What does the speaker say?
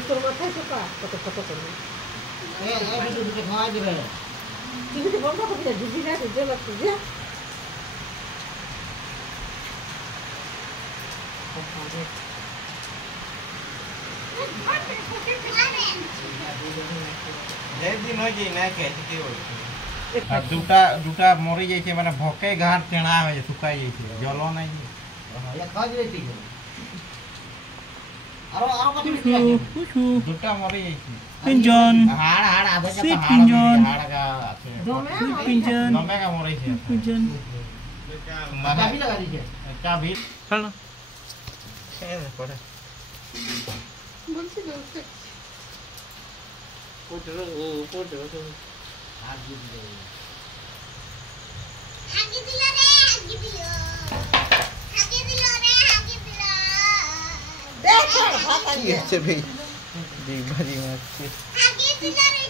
তোর মাথায় চোখা কত কত করবি কিন্তু বন্ধ করবি না ঢুকি না জল লাগতো যে দিন হয়ে যায় না খেতে দুটা দুটা মরি যাইছে মানে ভকে ঘাট টেণা হয়ে শুকাই যাইছে জল নাই দুটা মরি যাইছে পিঞ্জন হাড় হাড় আধা সুই পিঞ্জন হাড় গা আছে সুই পিঞ্জন নবে কা মরিছে পিঞ্জন চাবি লাগা দিছে চাবি চল সে পড়ে বলছি বলছি কোটরো হাগি দিল রে দেখ ভাত কি আছে ভাই জি ভাজি মাছ হাগি দিল রে